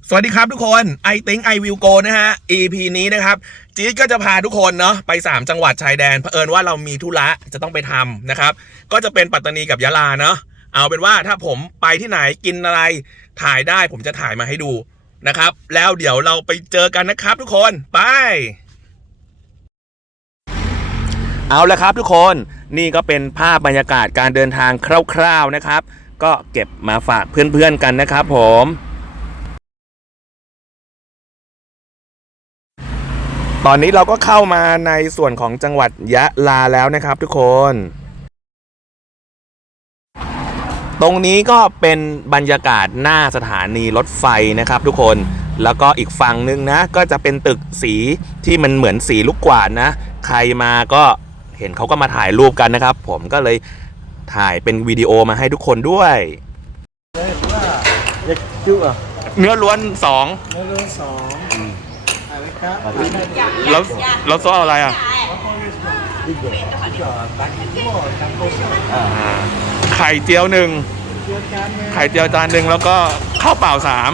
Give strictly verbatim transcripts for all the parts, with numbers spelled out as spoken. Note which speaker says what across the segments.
Speaker 1: สวัสดีครับทุกคน I think I will go นะฮะ อี พี นี้นะครับจี๊ดก็จะพาทุกคนเนาะไปสามจังหวัดชายแดนเผอิญว่าเรามีธุระจะต้องไปทำนะครับก็จะเป็นปัตตานีกับยะลาเนาะเอาเป็นว่าถ้าผมไปที่ไหนกินอะไรถ่ายได้ผมจะถ่ายมาให้ดูนะครับแล้วเดี๋ยวเราไปเจอกันนะครับทุกคนไปเอาละครับทุกคนนี่ก็เป็นภาพบรรยากาศการเดินทางคร่าวๆนะครับก็เก็บมาฝากเพื่อนๆกันนะครับผมตอนนี้เราก็เข้ามาในส่วนของจังหวัดยะลาแล้วนะครับทุกคนตรงนี้ก็เป็นบรรยากาศหน้าสถานีรถไฟนะครับทุกคนแล้วก็อีกฝั่งนึงนะก็จะเป็นตึกสีที่มันเหมือนสีลูกกวาดนะใครมาก็เห็นเขาก็มาถ่ายรูปกันนะครับผมก็เลยถ่ายเป็นวิดีโอมาให้ทุกคนด้วยเนื้อล้วนสอง
Speaker 2: เนื้อล้วนสอง
Speaker 1: แล้วแล้วซอสอะไรอ่ะไข่เจียวหนึ่งไข่เจียวจานหนึ่งแล้วก็ข้าวเปล่าสาม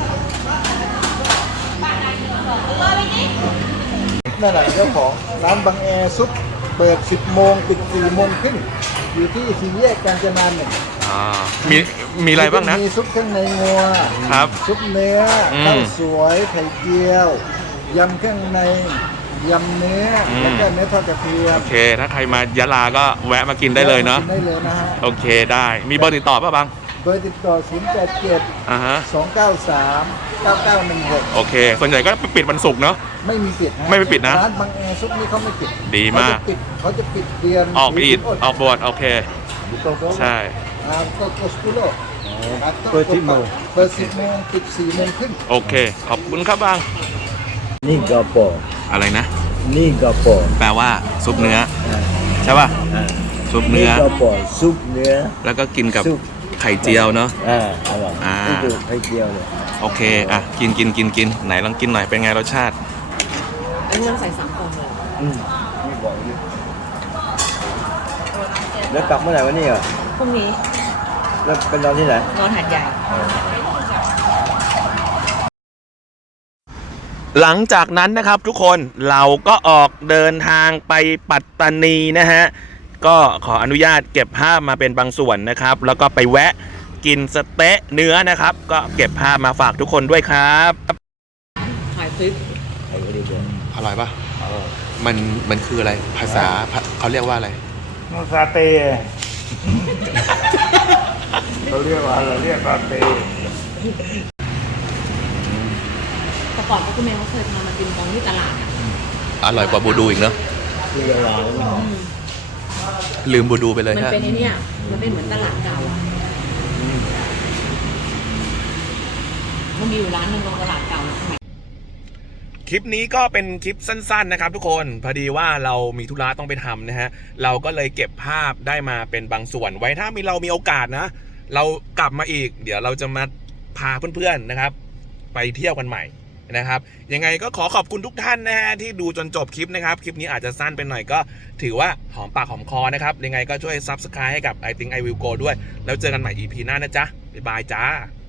Speaker 2: นั่นแหละเจ้าของร้านบางแอซุปเปิดสิบโมงปิดสี่โมงครึ่งอยู่ที่สี่แยกกาญจนาหนึ่ง
Speaker 1: มีมีอะไรบ้างนะ
Speaker 2: มีซุปเครื่องในงัว
Speaker 1: ครับ
Speaker 2: ซุปเนื้อข้าวสวยไข่เจียวยำเครื่องในยำเนื้อแล้วก็เนื้อทอดกระเทียม
Speaker 1: โอเคถ้าใครมายะลาก็แวะมากินได้เลยเนาะ
Speaker 2: ได้เลยนะฮะ
Speaker 1: โอเคได้มีเบอร์ติดต่อป่ะบัง
Speaker 2: เบอร์ติดต่อศูนย์แปดเจ็ด
Speaker 1: อ่าฮะ
Speaker 2: สองเก้าสามเก้าเก้าหนึ่งหก
Speaker 1: โอเคส่วนใหญ่ก็ปิดวันศุกร์เนาะ
Speaker 2: ไม่มีปิดนะ
Speaker 1: ไม่มีปิดนะ
Speaker 2: ร้านบางแอซุปนี่เขาไม่ปิด
Speaker 1: ดีมาก
Speaker 2: เขาจะปิดเดือน
Speaker 1: ออกอีดออกบวชโอเคใช่
Speaker 2: ก็โกสกุโลเปิดสิบโมงเปิดสิบโมงปิดสี่โมงครึ่ง
Speaker 1: โอเคขอบคุณครับบัง
Speaker 2: นี่กระปอ
Speaker 1: อะไรนะ
Speaker 2: นี่กระปอ
Speaker 1: แปลว่าซุปเนื้อใช่ป่ะซุปเนื้อ
Speaker 2: นี่กระปอซุปเนื้อ
Speaker 1: แล้วก็กินกับไข่เจียวเนาะ
Speaker 2: อ่าอร่อย
Speaker 1: อ่า
Speaker 2: ไข่เจียวเลย
Speaker 1: โอเคอ่ะกินกินกินกินไหนลองกินหน่อยเป็นไงรสชาติ
Speaker 3: อันนี้เราใส่สามฟองเลย
Speaker 2: อืมนี่บอกดิแล้วกลับเมื่อไหร่วะเนี่ย
Speaker 3: พรุ่งนี้
Speaker 2: แล้วเป็นนอนที่ไหน
Speaker 3: นอนหาดใหญ่
Speaker 1: หลังจากนั้นนะครับทุกคนเราก็ออกเดินทางไปปัตตานีนะฮะก็ขออนุญาตเก็บภาพมาเป็นบางส่วนนะครับแล้วก็ไปแวะกินสเต๊ะเนื้อนะครับก็เก็บภาพมาฝากทุกคนด้วยครับ
Speaker 3: ถ่ายคลิป
Speaker 1: อร่อยปะมันมันคืออะไรภาษาเขาเรียกว่าอะไร
Speaker 2: ซาเต้เขาเรียกว่าเราเรียกซาเต้
Speaker 3: แต่ก่อนก็คุณแม่เขาเคยพามากินตอนที่ตลาด
Speaker 1: อร่อยกว่าบูดูอีกเนอะลืมบูดูไปเลย
Speaker 3: มันเป็นไอ้นี่มันเป็นเหมือนตลาดเก่าอ่ะมันมีอยู่ร้านหนึ่งตรงตลาดเก่าสมัย
Speaker 1: คลิปนี้ก็เป็นคลิปสั้นๆนะครับทุกคนพอดีว่าเรามีธุระต้องไปทำนะฮะเราก็เลยเก็บภาพได้มาเป็นบางส่วนไว้ถ้ามีเรามีโอกาสนะเรากลับมาอีกเดี๋ยวเราจะมาพาเพื่อนๆนะครับไปเที่ยวกันใหม่นะครับยังไงก็ขอขอบคุณทุกท่านนะฮะที่ดูจนจบคลิปนะครับคลิปนี้อาจจะสั้นไปหน่อยก็ถือว่าหอมปากหอมคอนะครับยังไงก็ช่วย ซับสไครบ์ ให้กับ I think I will go ด้วยแล้วเจอกันใหม่ อี พี หน้านะจ๊ะบ๊ายบายจ้า